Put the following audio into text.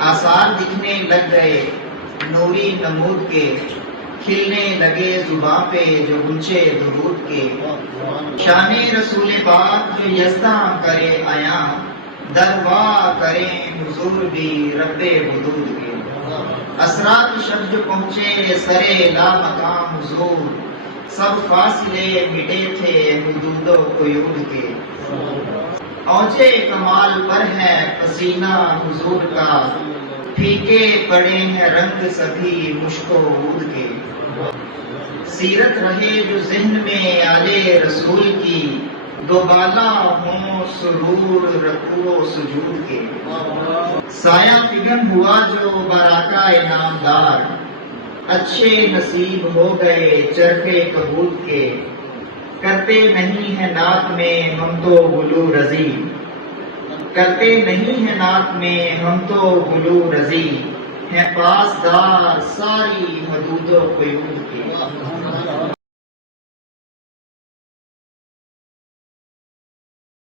آثار دکھنے لگ گئے نوری نمود کے، کھلنے لگے زباں پہ جو گنچے درود کے۔ شان رسول پاک جو یزداں کرے آیاں، دروا کریں حضور بھی رب وجود کے۔ اسرات شب جو پہنچے سرے لا مقام حضور، سب فاصلے مٹے تھے حدود و قیود کے۔ اوجے کمال پر ہے پسینہ حضور کا، پھیکے پڑے ہیں رنگ سبھی مشک و عود کے۔ سیرت رہے جو ذہن میں آلے رسول کی، دوبالا ہوں سرور رکوع و سجود کے۔ سایہ فگن ہوا جو براقہ نامدار، اچھے نصیب ہو گئے چرخے کبود کے۔ کرتے نہیں ہیں نعت میں ہم تو غلو رضی، کرتے نہیں ہیں نعت میں ہم تو غلو رضی، ہیں پاسدار ساری حدود و قیود کے۔